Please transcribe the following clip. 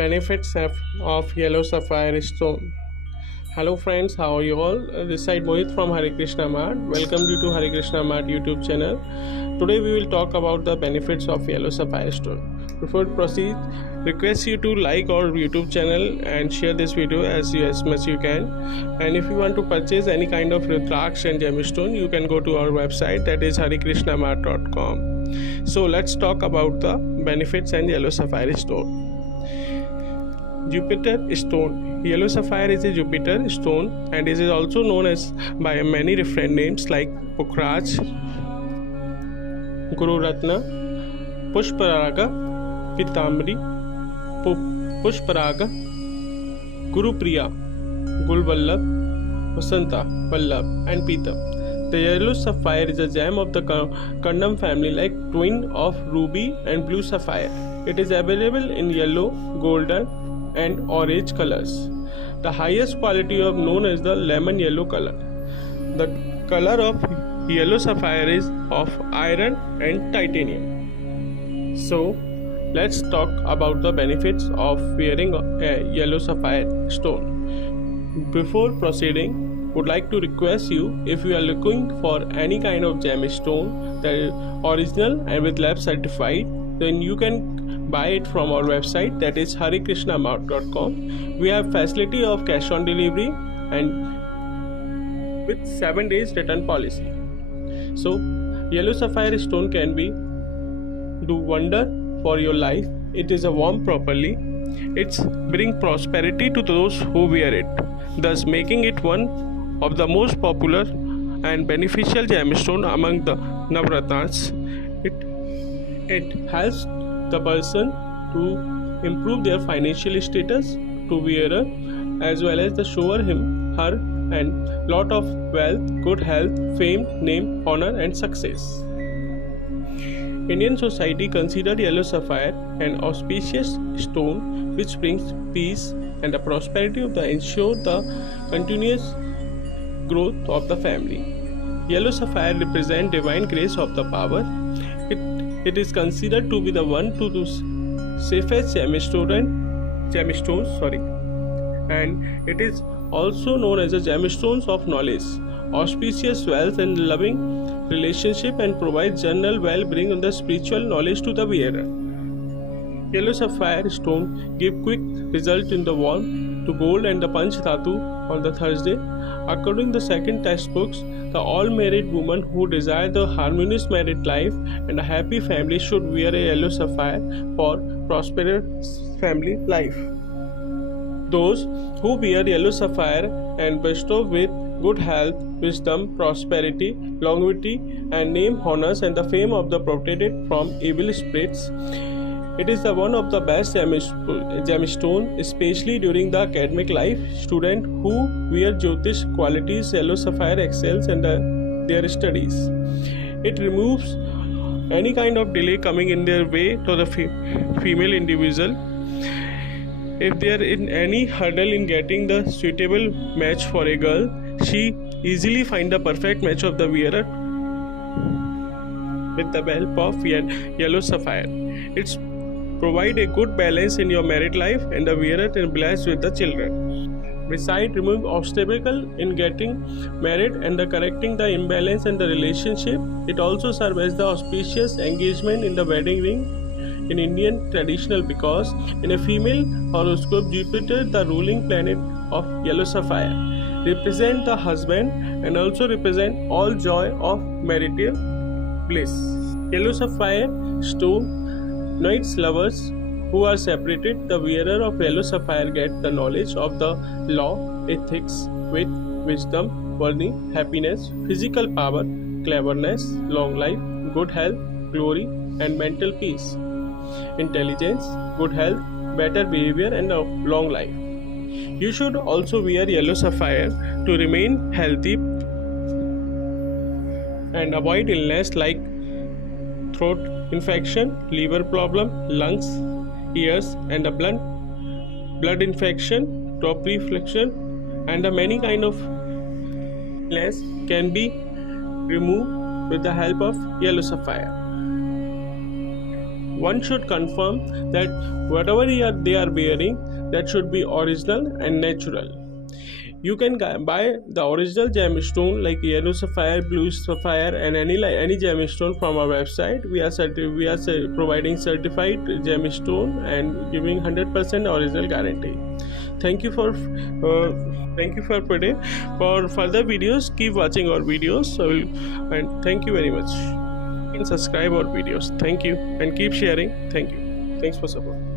Benefits of yellow sapphire stone. Hello friends, how are you all? This side Mohit from Hare Krishna Mart. Welcome you to Hare Krishna Mart YouTube channel. Today we will talk about the benefits of yellow sapphire stone. Before proceed, request you to like our YouTube channel and share this video as much you can. And if you want to purchase any kind of Rudraksh and gemstone, you can go to our website, that is harekrishnamart.com. So let's talk about the benefits and yellow sapphire stone. Jupiter stone. Yellow sapphire is a Jupiter stone and is also known as by many different names like Pukhraj, Guru Ratna, Pushparaga, Pitambari, Pushparaga, Guru Priya, Gul Vallabh, Vasanta, Vallabh and Pitam. The yellow sapphire is a gem of the Kandam family, like twin of ruby and blue sapphire. It is available in yellow, golden and orange colors. The highest quality of known as the lemon yellow color. The color of yellow sapphire is of iron and titanium. So let's talk about the benefits of wearing a yellow sapphire stone. Before proceeding, would like to request you, if you are looking for any kind of gemstone that is original and with lab certified, then you can buy it from our website, that is harekrishnamart.com. We have facility of cash on delivery and with 7 days return policy. So yellow sapphire stone can be do wonder for your life. It is a warm properly. It's bring prosperity to those who wear it, thus making it one of the most popular and beneficial gemstone among the Navratnas. It helps the person to improve their financial status to wearer, as well as the shower her and lot of wealth, good health, fame, name, honor and success. Indian society consider yellow sapphire an auspicious stone which brings peace and the prosperity of ensure the continuous growth of the family. Yellow sapphire represent divine grace of the power. It is considered to be the one to the safest gemstones, and it is also known as the gemstones of knowledge, auspicious wealth and loving relationship, and provides general well-being and the spiritual knowledge to the wearer. Yellow sapphire stone give quick result in the warm to gold and the Panch Dhatu on the Thursday. According to the second textbooks, the all married women who desire the harmonious married life and a happy family should wear a yellow sapphire for prosperous family life. Those who wear yellow sapphire and bestow with good health, wisdom, prosperity, longevity and name, honors and the fame of the protected from evil spirits. It is the one of the best gemstone, especially during the academic life. Student who wear Jyotish qualities, yellow sapphire excels in their studies. It removes any kind of delay coming in their way to the female individual. If they are in any hurdle in getting the suitable match for a girl, she easily find the perfect match of the wearer with the help of yellow sapphire. It's provide a good balance in your married life and the wearer is blessed with the children. Besides remove obstacle in getting married and the correcting the imbalance in the relationship, it also serves as the auspicious engagement in the wedding ring in Indian traditional, because in a female horoscope Jupiter, the ruling planet of yellow sapphire, represent the husband and also represent all joy of marital bliss. Yellow sapphire stone unites lovers who are separated. The wearer of yellow sapphire get the knowledge of the law, ethics, wit, wisdom, worthy, happiness, physical power, cleverness, long life, good health, glory and mental peace, intelligence, good health, better behavior and a long life. You should also wear yellow sapphire to remain healthy and avoid illness like throat infection, liver problem, lungs, ears and a blood infection, top reflection and many kind of illness can be removed with the help of yellow sapphire. one should confirm that whatever they are wearing, that should be original and natural. You can buy the original gemstone like yellow sapphire, blue sapphire, and any gemstone from our website. We are providing certified gemstone and giving 100% original guarantee. Thank you for today. For further videos, keep watching our videos. And thank you very much. You can subscribe our videos. Thank you and keep sharing. Thank you. Thanks for support.